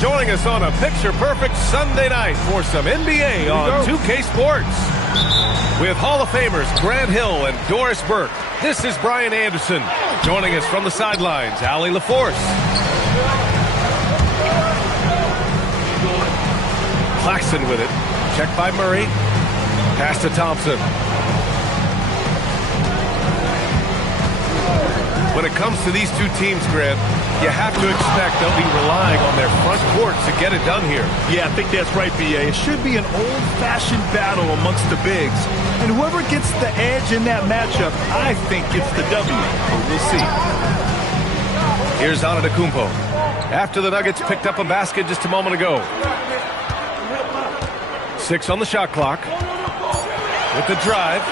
joining us on a picture-perfect Sunday night for some NBA on 2K Sports. With Hall of Famers Grant Hill and Doris Burke, this is Brian Anderson. Joining us from the sidelines, Allie LaForce. Claxton with it. Checked by Murray. Pass to Thompson. When it comes to these two teams, Grant, you have to expect they'll be relying on their front court to get it done here. Yeah, I think that's right, B.A. It should be an old-fashioned battle amongst the bigs. And whoever gets the edge in that matchup, I think gets the W. But we'll see. Here's Antetokounmpo. After the Nuggets picked up a basket just a moment ago. 6 on the shot clock. With the drive.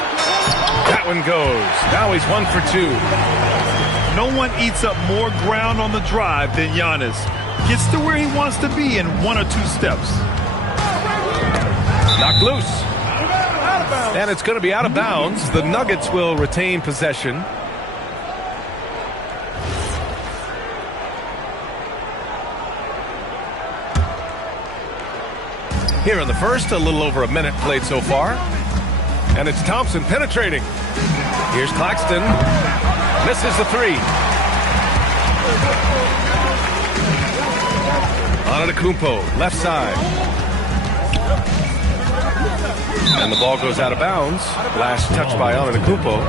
That one goes. Now he's 1 for 2. No one eats up more ground on the drive than Giannis. Gets to where he wants to be in 1 or 2 steps. Knocked loose. And it's going to be out of bounds. The Nuggets will retain possession. Here in the first, a little over a minute played so far. And it's Thompson penetrating. Here's Claxton. Misses the 3. Antetokounmpo, left side. And the ball goes out of bounds. Last touch by Antetokounmpo.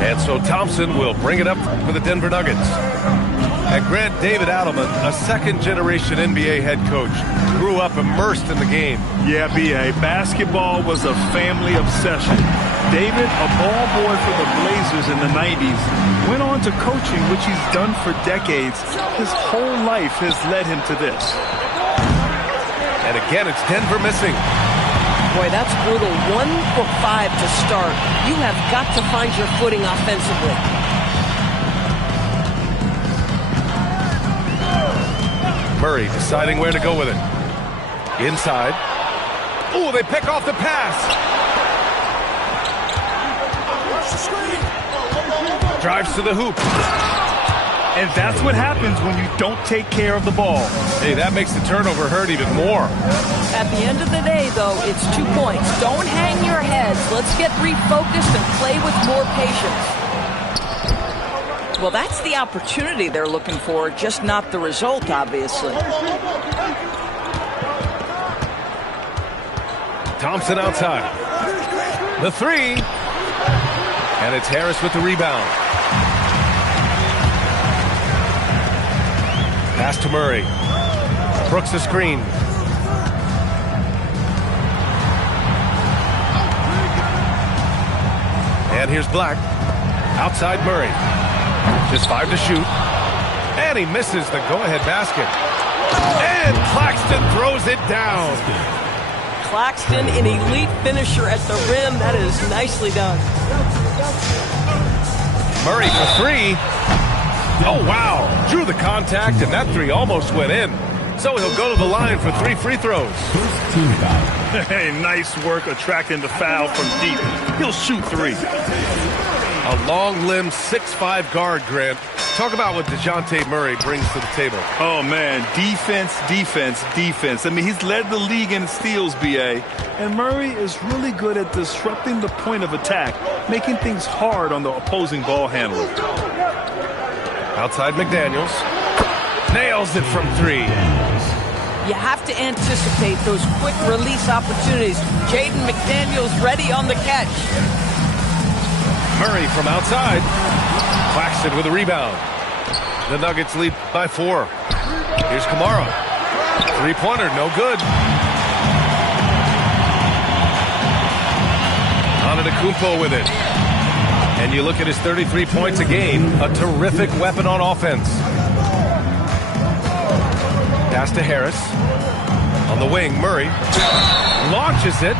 And so Thompson will bring it up for the Denver Nuggets. And Grant, David Adelman, a second-generation NBA head coach, grew up immersed in the game. Yeah, B.A. Basketball was a family obsession. David, a ball boy for the Blazers in the 90s, went on to coaching, which he's done for decades. His whole life has led him to this. And again, it's Denver missing. Boy, that's brutal. 1 for 5 to start. You have got to find your footing offensively. Murray deciding where to go with it. Inside. Oh, they pick off the pass. Drives to the hoop. And that's what happens when you don't take care of the ball. Hey, that makes the turnover hurt even more. At the end of the day, though, it's 2 points. Don't hang your heads. Let's get refocused and play with more patience. Well, that's the opportunity they're looking for, just not the result, obviously. Thompson outside. The 3. And it's Harris with the rebound. Pass to Murray. Brooks the screen. And here's Black. Outside Murray. Just 5 to shoot. And he misses the go-ahead basket. And Claxton throws it down. Claxton, an elite finisher at the rim. That is nicely done. Murray for 3. Oh, wow. Drew the contact, and that 3 almost went in. So he'll go to the line for 3 free throws. Hey, nice work attracting the foul from deep. He'll shoot 3. A long-limbed 6'5" guard, Grant. Talk about what DeJounte Murray brings to the table. Oh, man, defense, defense, defense. I mean, he's led the league in steals, B.A. And Murray is really good at disrupting the point of attack, making things hard on the opposing ball handler. Outside McDaniels. Nails it from 3. You have to anticipate those quick release opportunities. Jaden McDaniels ready on the catch. Murray from outside. Claxton with a rebound. The Nuggets lead by 4. Here's Kamara. 3-pointer, no good. Antetokounmpo with it. And you look at his 33 points a game, a terrific weapon on offense. Pass to Harris. On the wing, Murray launches it.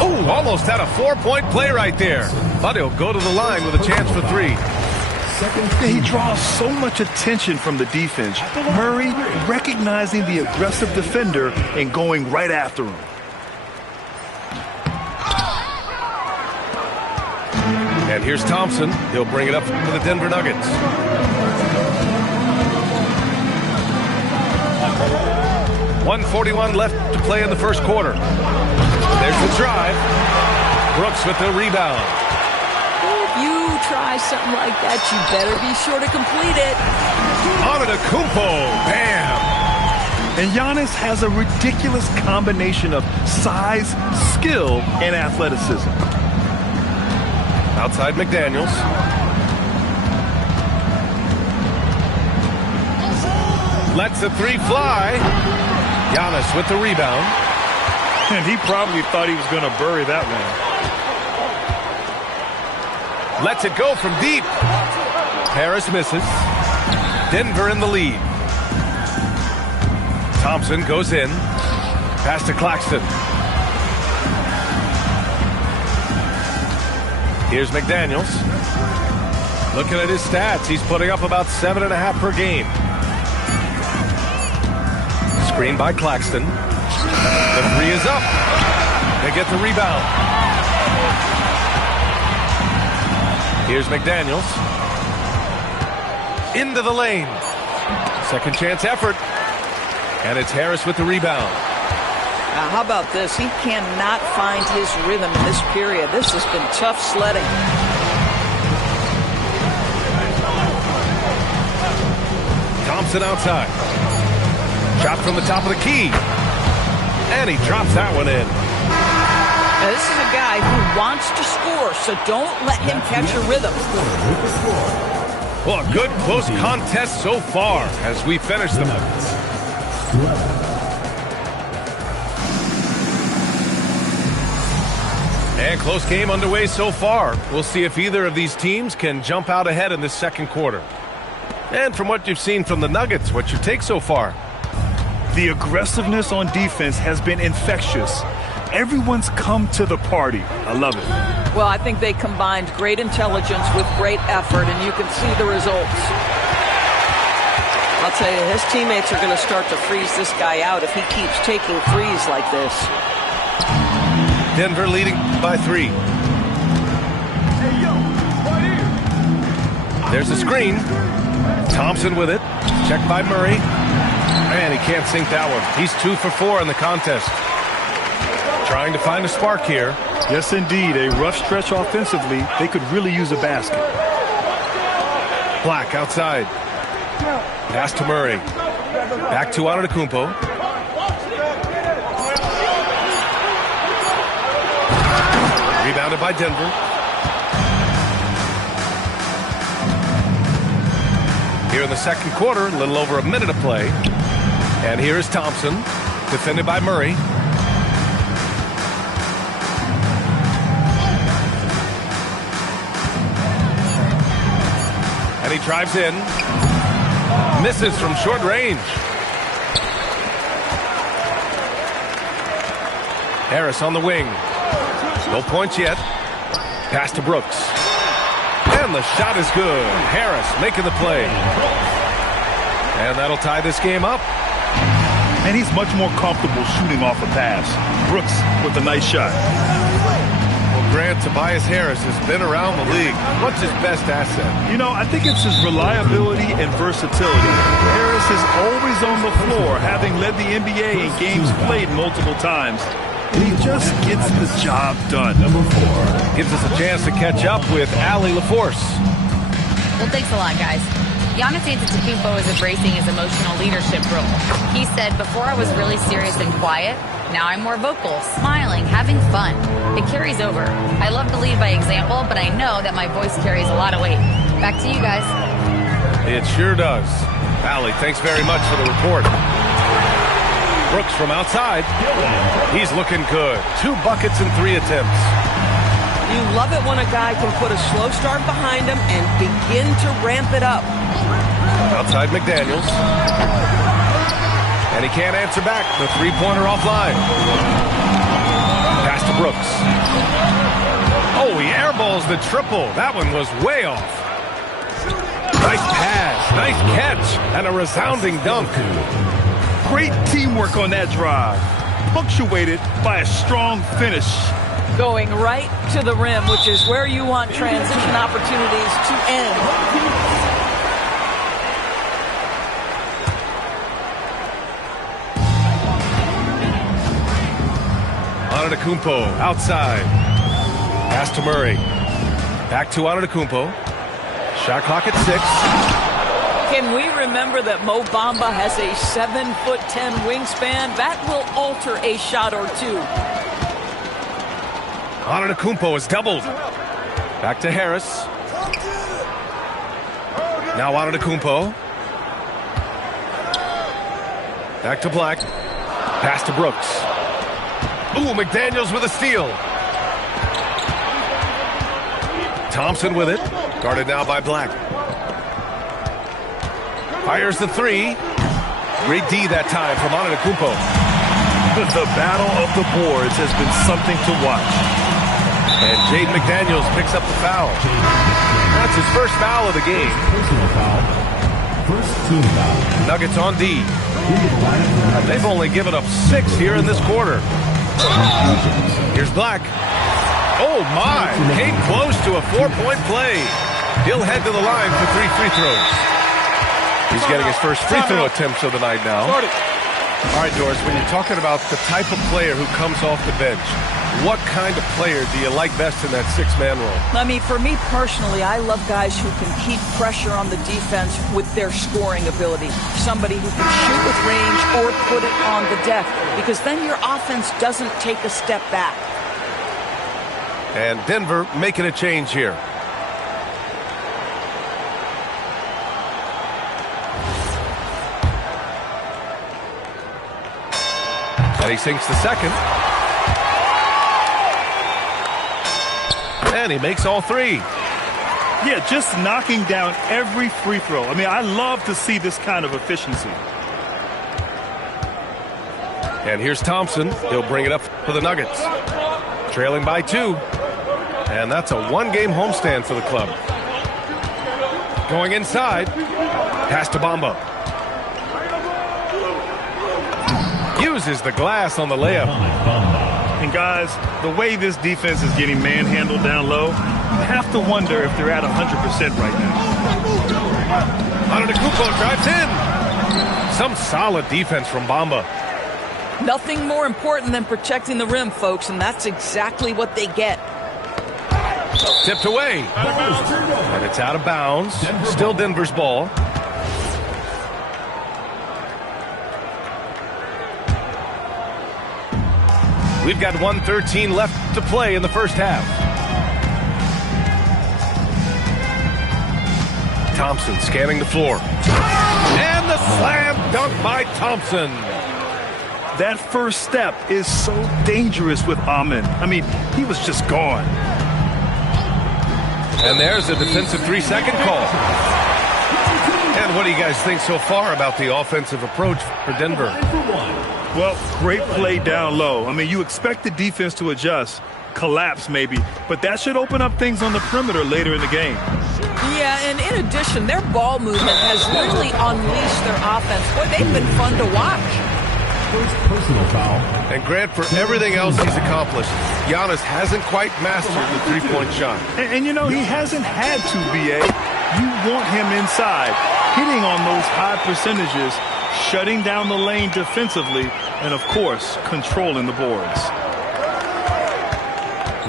Oh, almost had a 4-point play right there. But he'll go to the line with a chance for 3. He draws so much attention from the defense. Murray recognizing the aggressive defender and going right after him. And here's Thompson. He'll bring it up for the Denver Nuggets. .141 left to play in the first quarter. There's the drive. Brooks with the rebound. If you try something like that, you better be sure to complete it. Antetokounmpo. Bam. And Giannis has a ridiculous combination of size, skill, and athleticism. Outside McDaniels. Lets the three fly. Giannis with the rebound. And he probably thought he was going to bury that one. Lets it go from deep. Harris misses. Denver in the lead. Thompson goes in. Pass to Claxton. Here's McDaniels. Looking at his stats, he's putting up about 7.5 per game. Screen by Claxton. The three is up. They get the rebound. Here's McDaniels. Into the lane. Second chance effort. And it's Harris with the rebound. Now, how about this? He cannot find his rhythm in this period. This has been tough sledding. Thompson outside. Shot from the top of the key. And he drops that one in. Now, this is a guy who wants to score, so don't let him catch a rhythm. Well, a good close contest so far as we finish them. And close game underway so far. We'll see if either of these teams can jump out ahead in this second quarter. And from what you've seen from the Nuggets, what's your take so far? The aggressiveness on defense has been infectious. Everyone's come to the party. I love it. Well, I think they combined great intelligence with great effort, and you can see the results. I'll tell you, his teammates are going to start to freeze this guy out if he keeps taking threes like this. Denver leading by 3. There's a screen. Thompson with it. Checked by Murray. Man, he can't sink that one. He's 2 for 4 in the contest. Trying to find a spark here. Yes, indeed. A rough stretch offensively. They could really use a basket. Black outside. Pass to Murray. Back to Antetokounmpo. Rebounded by Denver. Here in the second quarter, a little over a minute of play. And here is Thompson, defended by Murray. And he drives in. Misses from short range. Harris on the wing. No points yet. Pass to Brooks. And the shot is good. Harris making the play. And that'll tie this game up. And he's much more comfortable shooting off a pass. Brooks with a nice shot. Well, Grant, Tobias Harris has been around the league. What's his best asset? You know, I think it's his reliability and versatility. Harris is always on the floor, having led the NBA in games played multiple times. And he just gets the job done. Number 4 gives us a chance to catch up with Allie LaForce. Well, thanks a lot, guys. Giannis Antetokounmpo is embracing his emotional leadership role. He said, before I was really serious and quiet, now I'm more vocal, smiling, having fun. It carries over. I love to lead by example, but I know that my voice carries a lot of weight. Back to you guys. It sure does. Allie, thanks very much for the report. Brooks from outside. He's looking good. 2 buckets and 3 attempts. You love it when a guy can put a slow start behind him and begin to ramp it up. Outside McDaniels. And he can't answer back. The 3-pointer offline. Pass to Brooks. Oh, he airballs the triple. That one was way off. Nice pass. Nice catch. And a resounding dunk. Great teamwork on that drive, punctuated by a strong finish. Going right to the rim, which is where you want transition opportunities to end. Antetokounmpo outside. Pass to Murray. Back to Antetokounmpo. Shot clock at 6. Can we remember that Mo Bamba has a 7'10" wingspan? That will alter a shot or two. Antetokounmpo is doubled. Back to Harris. Now Antetokounmpo. Back to Black. Pass to Brooks. Ooh, McDaniels with a steal. Thompson with it. Guarded now by Black. Fires the 3. Great D that time from Antetokounmpo. The battle of the boards has been something to watch. And Jaden McDaniels picks up the foul. That's his first foul of the game. Personal foul. First team foul. Nuggets on D. They've only given up 6 here in this quarter. Here's Black. Oh my! Came close to a 4-point play. He'll head to the line for 3 free throws. He's getting his first free throw attempts of the night now. All right, Doris, when you're talking about the type of player who comes off the bench, what kind of player do you like best in that 6-man role? I mean, for me personally, I love guys who can keep pressure on the defense with their scoring ability. Somebody who can shoot with range or put it on the deck, because then your offense doesn't take a step back. And Denver making a change here. And he sinks the second. And he makes all 3. Yeah, just knocking down every free throw. I mean, I love to see this kind of efficiency. And here's Thompson. He'll bring it up for the Nuggets. Trailing by 2. And that's a 1-game homestand for the club. Going inside. Pass to Bamba. Uses the glass on the layup. And guys, the way this defense is getting manhandled down low, you have to wonder if they're at 100% right now. Antetokounmpo drives in. Some solid defense from Bamba. Nothing more important than protecting the rim, folks, and that's exactly what they get. Tipped away. And it's out of bounds. Still Denver's ball. We've got 1:13 left to play in the first half. Thompson scanning the floor. And the slam dunk by Thompson. That first step is so dangerous with Amin. I mean, he was just gone. And there's a defensive 3-second call. And what do you guys think so far about the offensive approach for Denver? Well, great play down low. I mean, you expect the defense to adjust, collapse maybe, but that should open up things on the perimeter later in the game. Yeah, and in addition, their ball movement has really unleashed their offense. Boy, they've been fun to watch. First personal foul. And Grant, for everything else he's accomplished, Giannis hasn't quite mastered the three-point shot. And you know, he hasn't had to, B.A. You want him inside, hitting on those high percentages, shutting down the lane defensively, and, of course, controlling the boards.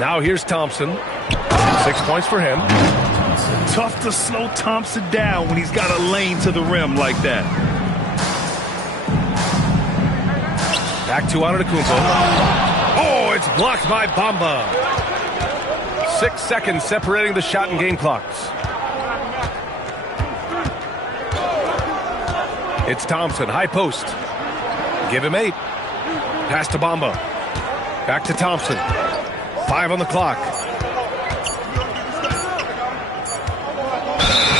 Now here's Thompson. 6 points for him. Tough to slow Thompson down when he's got a lane to the rim like that. Back to Antetokounmpo. Oh, it's blocked by Bamba. 6 seconds separating the shot and game clocks. It's Thompson, high post. Give him 8. Pass to Bamba. Back to Thompson. 5 on the clock.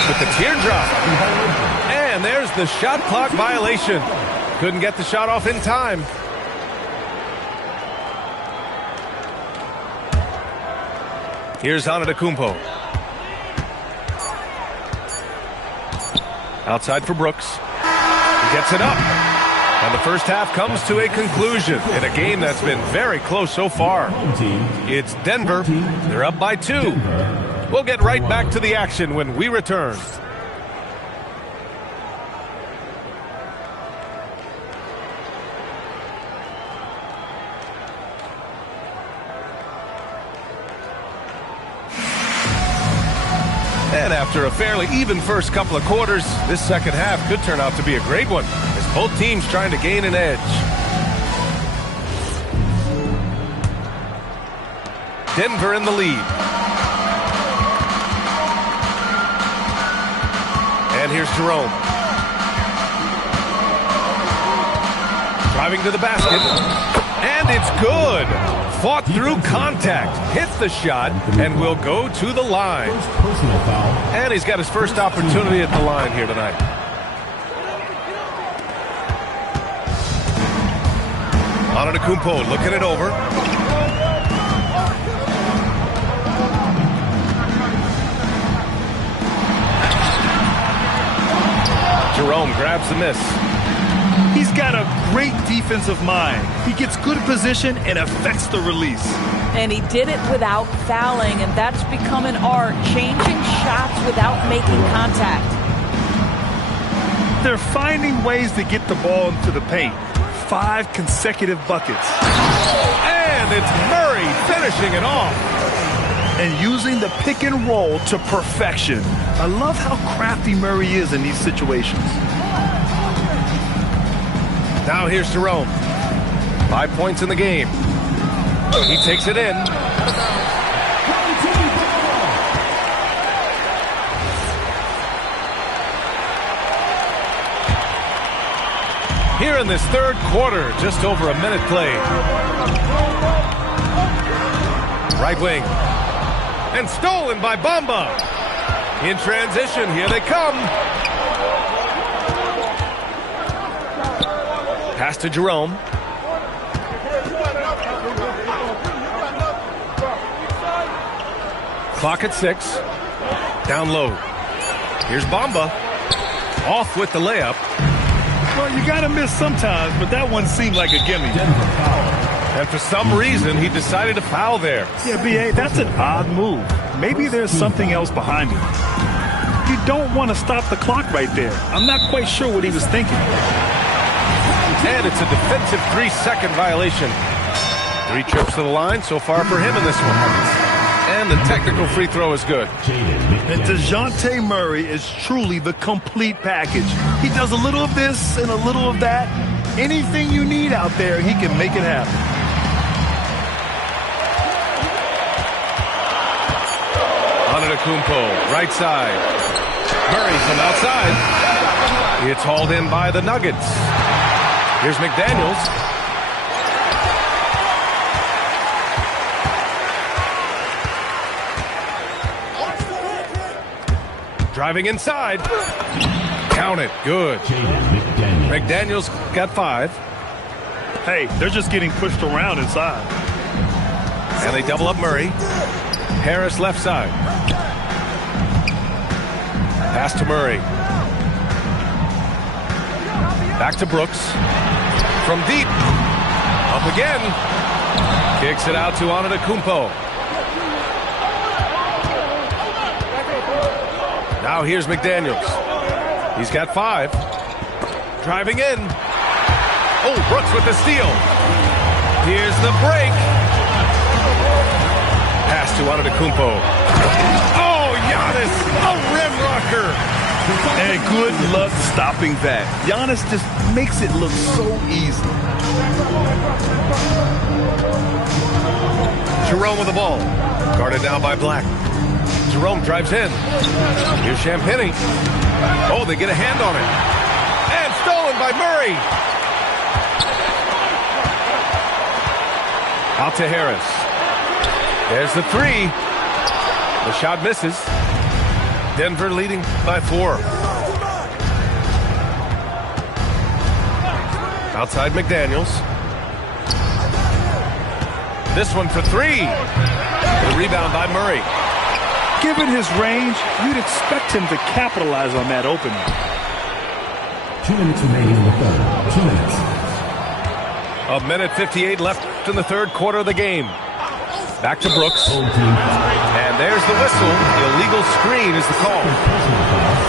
With the teardrop. And there's the shot clock violation. Couldn't get the shot off in time. Here's Antetokounmpo. Outside for Brooks. He gets it up. And the first half comes to a conclusion in a game that's been very close so far. It's Denver. They're up by 2. We'll get right back to the action when we return. And after a fairly even first couple of quarters, this second half could turn out to be a great one, as both teams trying to gain an edge. Denver in the lead. And here's Jerome. Driving to the basket. And it's good. Fought through contact, hits the shot, and will go to the line. Personal foul. And he's got his first opportunity at the line here tonight. Antetokounmpo looking it over. Jerome grabs the miss. He's got a great defensive mind. He gets good position and affects the release. And he did it without fouling, and that's become an art, changing shots without making contact. They're finding ways to get the ball into the paint. 5 consecutive buckets. And it's Murray finishing it off. And using the pick and roll to perfection. I love how crafty Murray is in these situations. Now here's Jerome. 5 points in the game. He takes it in. Here in this third quarter, just over a minute played. Right wing. And stolen by Bamba. In transition, here they come. Pass to Jerome. Clock at 6. Down low. Here's Bamba. Off with the layup. Well, you got to miss sometimes, but that one seemed like a gimme. And for some reason, he decided to foul there. Yeah, B.A., that's an odd move. Maybe there's something else behind it. You don't want to stop the clock right there. I'm not quite sure what he was thinking. And it's a defensive 3-second violation. 3 trips to the line so far for him in this one. And the technical free throw is good. And DeJounte Murray is truly the complete package. He does a little of this and a little of that. Anything you need out there, he can make it happen. Antetokounmpo, right side. Murray from outside. It's hauled in by the Nuggets. Here's McDaniels. Driving inside. Count it. Good. McDaniels got 5. Hey, they're just getting pushed around inside. And they double up Murray. Harris left side. Pass to Murray. Back to Brooks. From deep. Up again. Kicks it out to Antetokounmpo. Now here's McDaniels. He's got 5. Driving in. Oh, Brooks with the steal. Here's the break. Pass to Antetokounmpo. Oh, Giannis, a rim rocker. And good luck stopping that. Giannis just makes it look so easy. Jerome with the ball. Guarded down by Black. Jerome drives in. Here's Champagny. Oh, they get a hand on it. And stolen by Murray. Out to Harris. There's the 3. The shot misses. Denver leading by 4. Outside McDaniels. This one for 3. The rebound by Murray. Given his range, you'd expect him to capitalize on that opening. 2 minutes remaining in the third. 2 minutes. A minute 58 left in the third quarter of the game. Back to Brooks. And there's the whistle. Illegal screen is the call.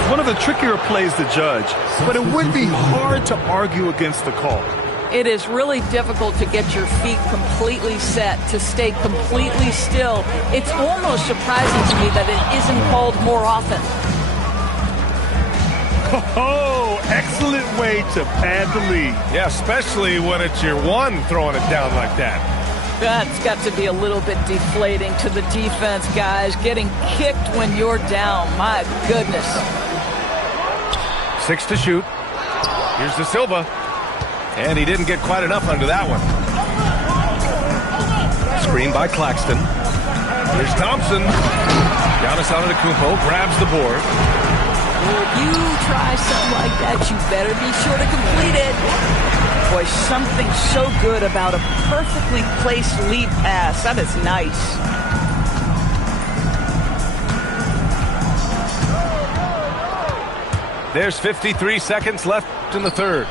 One of the trickier plays to judge, but it would be hard to argue against the call. It is really difficult to get your feet completely set, to stay completely still. It's almost surprising to me that it isn't called more often. Oh, excellent way to pad the lead. Yeah, especially when it's your one throwing it down like that. That's got to be a little bit deflating to the defense, guys. Getting kicked when you're down. My goodness. 6 to shoot. Here's De Silva. And he didn't get quite enough under that one. Screen by Claxton. Here's Thompson. Giannis Antetokounmpo grabs the board. If you try something like that, you better be sure to complete it. Boy, something so good about a perfectly placed lead pass. That is nice. There's 53 seconds left in the third.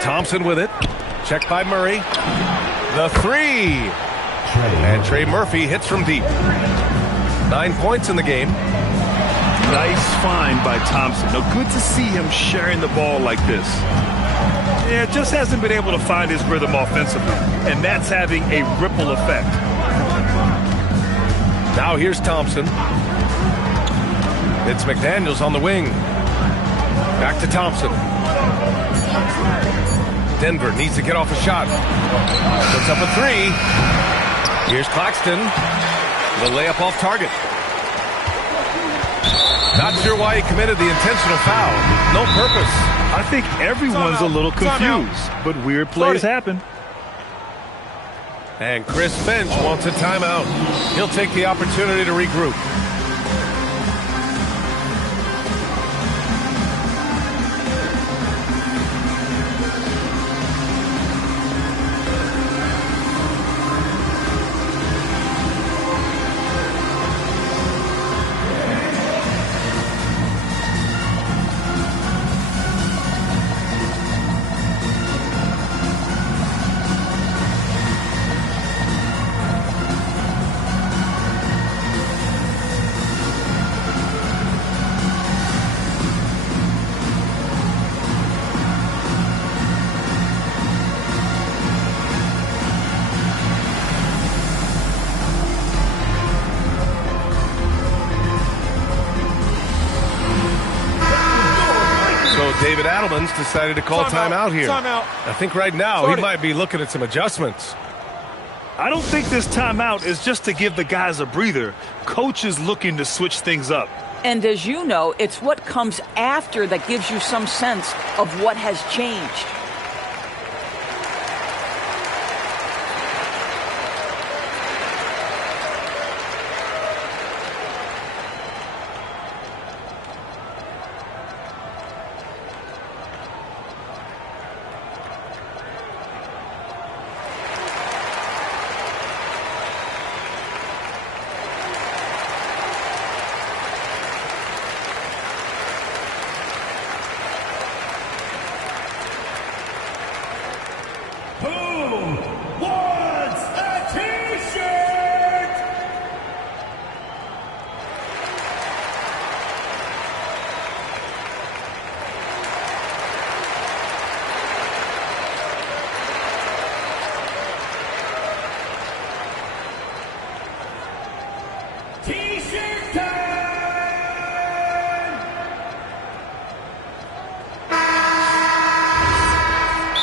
Thompson with it. Checked by Murray. The three. And Trey Murphy hits from deep. 9 points in the game. Nice find by Thompson. Now, good to see him sharing the ball like this. Yeah, just hasn't been able to find his rhythm offensively, and that's having a ripple effect. Now here's Thompson. It's McDaniels on the wing. Back to Thompson. Denver needs to get off a shot. Puts up a three. Here's Claxton. The layup off target. Not sure why he committed the intentional foul. No purpose. I think everyone's a little confused, but weird plays happen. And Chris Finch wants a timeout. He'll take the opportunity to regroup. David Adelman's decided to call timeout here. I think right now he might be looking at some adjustments. I don't think this timeout is just to give the guys a breather. Coach is looking to switch things up. And as you know, it's what comes after that gives you some sense of what has changed.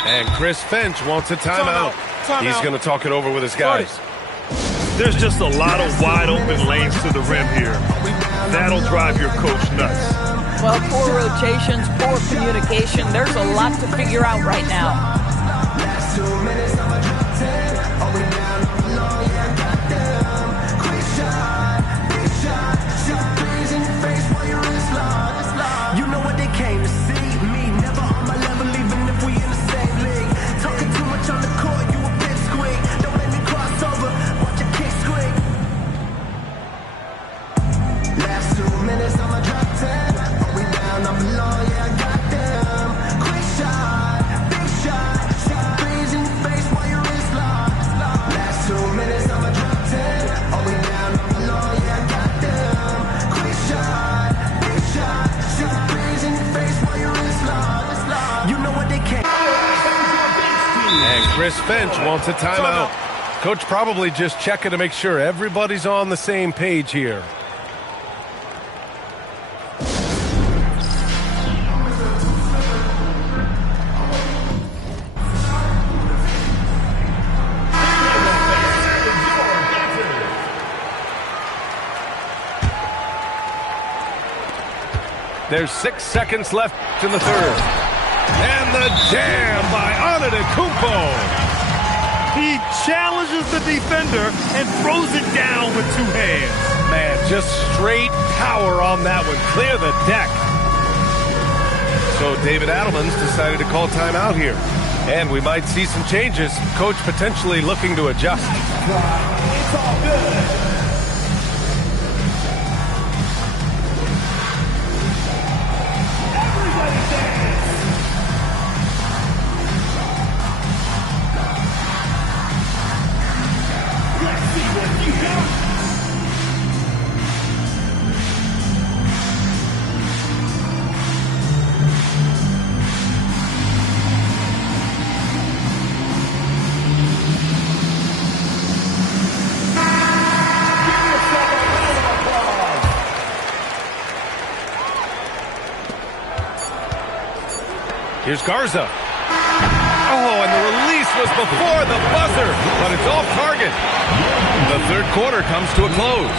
And Chris Finch wants a timeout. He's going to talk it over with his guys. There's just a lot of wide open lanes to the rim here. That'll drive your coach nuts. Well, poor rotations, poor communication. There's a lot to figure out right now. You know what they came to see. Me, never on my level, even if we in the same league. Talking too much on the court, you a big squeak. Don't let me cross over, watch your kick squeak. Last 2 minutes, I'ma drop 10. Are we down, I'm below, yeah, I got them. And Chris Finch wants a timeout. Coach probably just checking to make sure everybody's on the same page here. There's 6 seconds left in the third. And the jam by Antetokounmpo. He challenges the defender and throws it down with 2 hands. Man, just straight power on that one. Clear the deck. So David Adelman's decided to call timeout here. And we might see some changes. Coach potentially looking to adjust. It's all good. Here's Garza. Oh, and the release was before the buzzer, but it's off target. The third quarter comes to a close.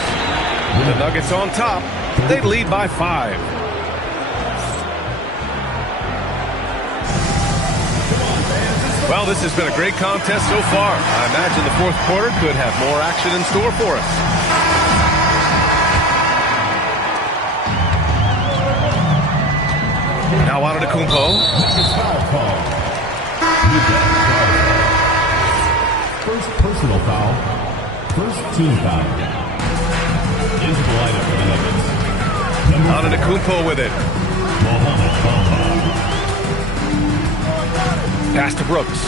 The Nuggets on top. They lead by 5. Well, this has been a great contest so far. I imagine the fourth quarter could have more action in store for us. Now Antetokounmpo. First personal foul. First team foul. Into the lineup for the Nuggets. Antetokounmpo with it. Pass to Brooks.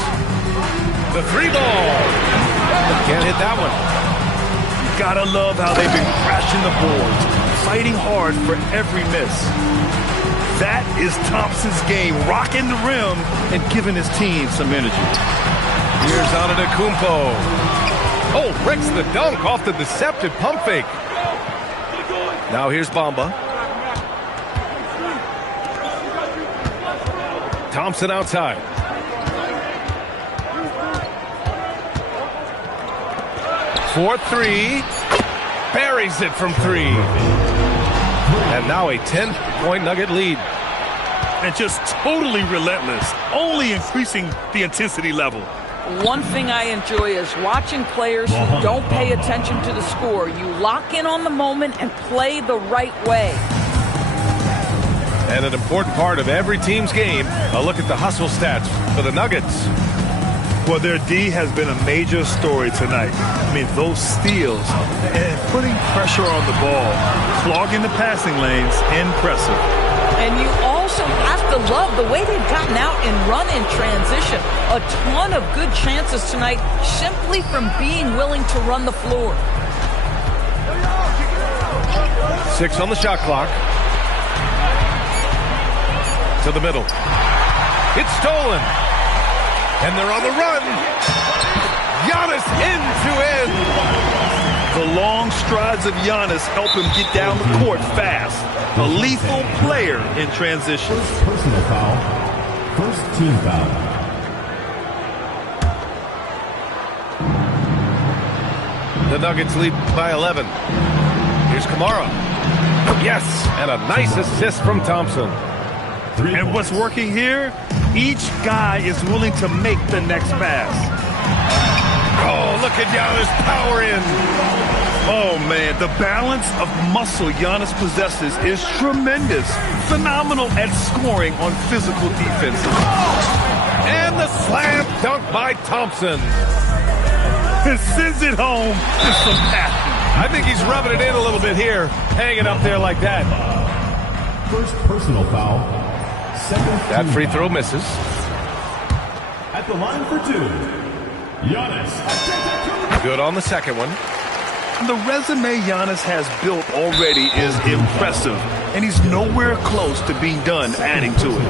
The 3-ball. Can't hit that one. You gotta love how they've been crashing the boards, fighting hard for every miss. That is Thompson's game, rocking the rim and giving his team some energy. Here's Antetokounmpo. Oh, breaks the dunk off the deceptive pump fake. Now here's Bamba. Thompson outside. For 3. Buries it from 3. And now a 10-point Nugget lead. And just totally relentless, only increasing the intensity level. One thing I enjoy is watching players who don't pay attention to the score. You lock in on the moment and play the right way. And an important part of every team's game, a look at the hustle stats for the Nuggets. Well, their D has been a major story tonight. I mean, those steals and putting pressure on the ball, clogging the passing lanes, impressive. And you also have to love the way they've gotten out and run in transition. A ton of good chances tonight simply from being willing to run the floor. 6 on the shot clock. To the middle. It's stolen. And they're on the run. Giannis end-to-end. The long strides of Giannis help him get down the court fast. A lethal player in transition. First personal foul. First team foul. The Nuggets lead by 11. Here's Kamara. Yes, and a nice assist from Thompson. And what's working here? Each guy is willing to make the next pass. Oh, look at Giannis power in. Oh, man, the balance of muscle Giannis possesses is tremendous. Phenomenal at scoring on physical defenses. And the slam dunk by Thompson. And sends it home with some passion. I think he's rubbing it in a little bit here, hanging up there like that. First personal foul. That free throw misses. At the line for 2, Giannis. Good on the second one. The resume Giannis has built already is impressive, and he's nowhere close to being done adding to it.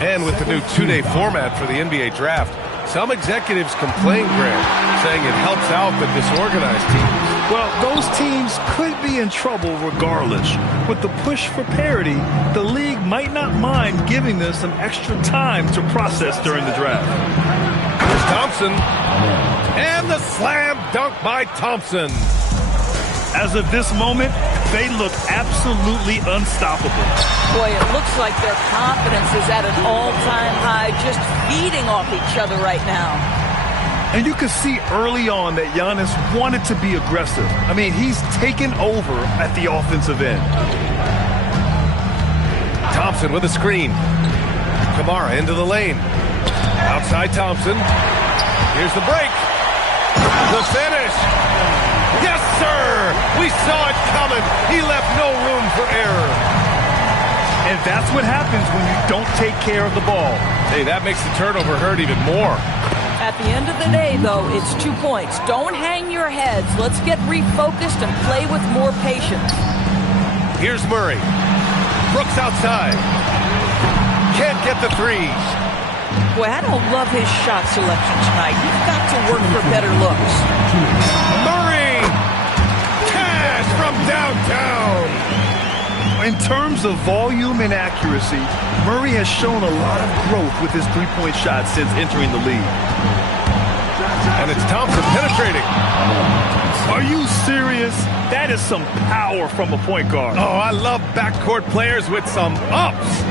And with the new 2-day format for the NBA draft, Some executives complain, Grant, saying it helps out the disorganized teams. Well, those teams could be in trouble regardless. With the push for parity, the league might not mind giving them some extra time to process during the draft. Here's Thompson. And the slam dunk by Thompson. As of this moment, they look absolutely unstoppable. Boy, it looks like their confidence is at an all-time high, just feeding off each other right now. And you could see early on that Giannis wanted to be aggressive. I mean, he's taken over at the offensive end. Thompson with a screen. Kamara into the lane. Outside Thompson. Here's the break. The finish. Yes, sir! We saw it coming. He left no room for error. And that's what happens when you don't take care of the ball. Hey, that makes the turnover hurt even more. At the end of the day, though, it's 2 points. Don't hang your heads. Let's get refocused and play with more patience. Here's Murray. Brooks outside. Can't get the threes. Boy, I don't love his shot selection tonight. He's got to work for better looks. Murray! Cash from downtown! In terms of volume and accuracy, Murray has shown a lot of growth with his three-point shot since entering the league. And it's Thompson penetrating. Are you serious? That is some power from a point guard. Oh, I love backcourt players with some ups.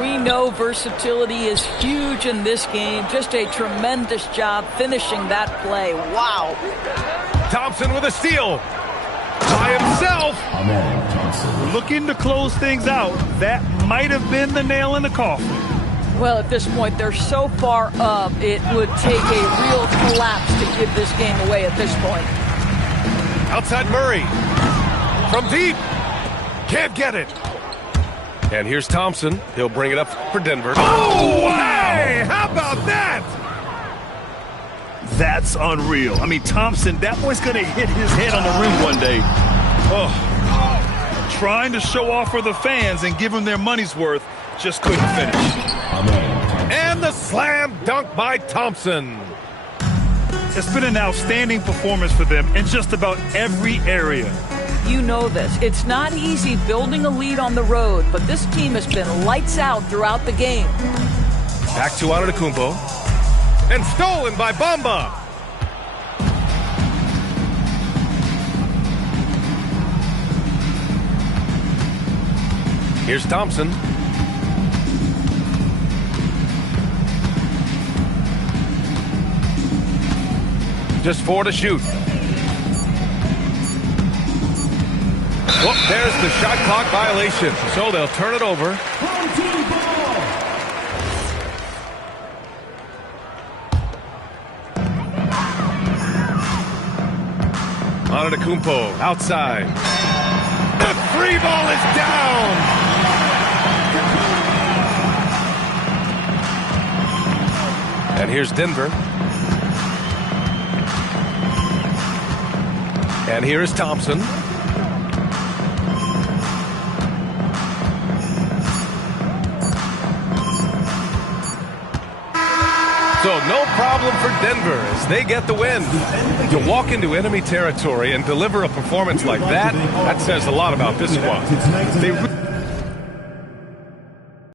We know versatility is huge in this game. Just a tremendous job finishing that play. Wow. Thompson with a steal. By himself. Looking to close things out. That might have been the nail in the coffin. Well, at this point, they're so far up, it would take a real collapse to give this game away at this point. Outside Murray. From deep. Can't get it. And here's Thompson. He'll bring it up for Denver. Oh, wow! Hey, how about that? That's unreal. I mean, Thompson, that boy's going to hit his head on the rim one day. Oh, trying to show off for the fans and give them their money's worth, just couldn't finish. And the slam dunk by Thompson. It's been an outstanding performance for them in just about every area. You know this. It's not easy building a lead on the road, but this team has been lights out throughout the game. Back to Antetokounmpo. And stolen by Bamba. Here's Thompson. Just 4 to shoot. Well, there's the shot clock violation. So they'll turn it over. Antetokounmpo outside. The free ball is down. And here's Denver. And here is Thompson. So no problem for Denver as they get the win. To walk into enemy territory and deliver a performance like that, that says a lot about this squad.